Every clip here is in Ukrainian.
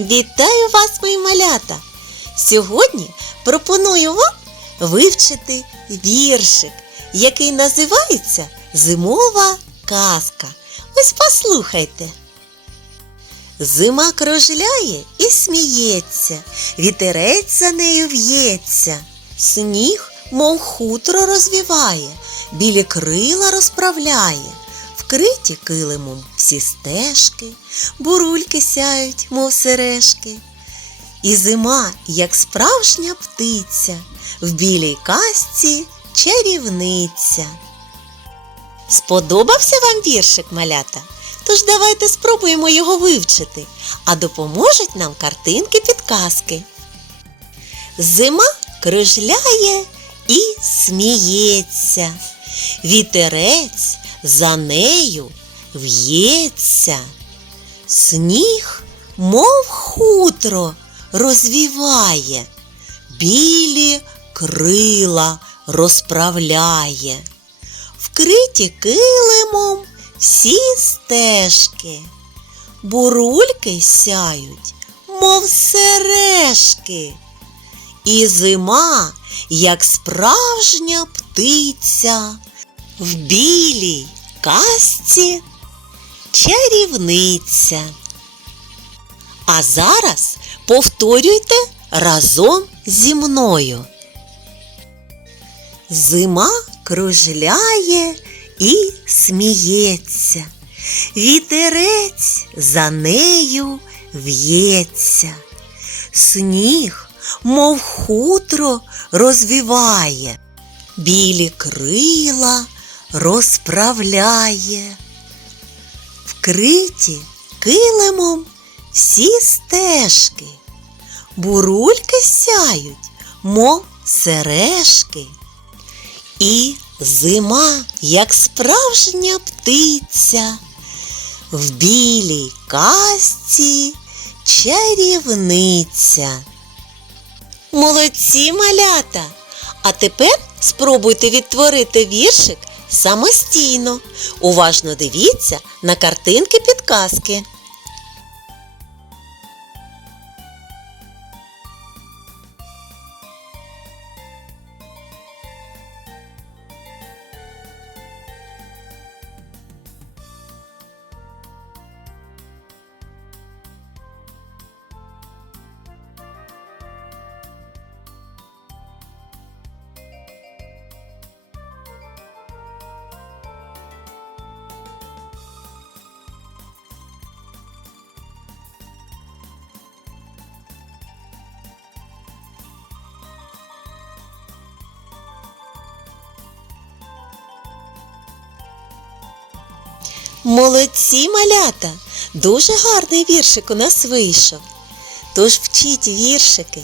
Вітаю вас, мої малята! Сьогодні пропоную вам вивчити віршик, який називається Зимова казка. Ось послухайте. Зима кружляє і сміється, вітерець за нею в'ється, сніг, мов хутро розвіває, білі крила розправляє, вкриті килимом всі стежки, бурульки сяють, мов сережки. І зима, як справжня птиця, в білій касці чарівниця. Сподобався вам віршик, малята? Тож давайте спробуємо його вивчити, а допоможуть нам картинки підказки. Зима крижляє і сміється, вітерець за нею в'ється, сніг, мов хутро, розвіває, білі крила розправляє, вкриті килимом всі стежки, бурульки сяють, мов сережки, і зима, як справжня птиця, в білій касці чарівниця. А зараз повторюйте разом зі мною. Зима кружляє і сміється, вітерець за нею в'ється, сніг, мов хутро, розвіває, білі крила розправляє, вкриті килимом всі стежки, бурульки сяють, мов сережки. І зима, як справжня птиця, в білій касці чарівниця. Молодці малята! А тепер спробуйте відтворити віршик самостійно. Уважно дивіться на картинки підказки. Молодці малята! Дуже гарний віршик у нас вийшов. Тож вчіть віршики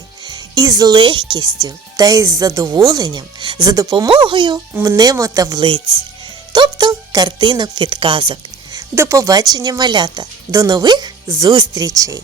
із легкістю та із задоволенням за допомогою мнемотаблиць, тобто картинок підказок. До побачення малята! До нових зустрічей!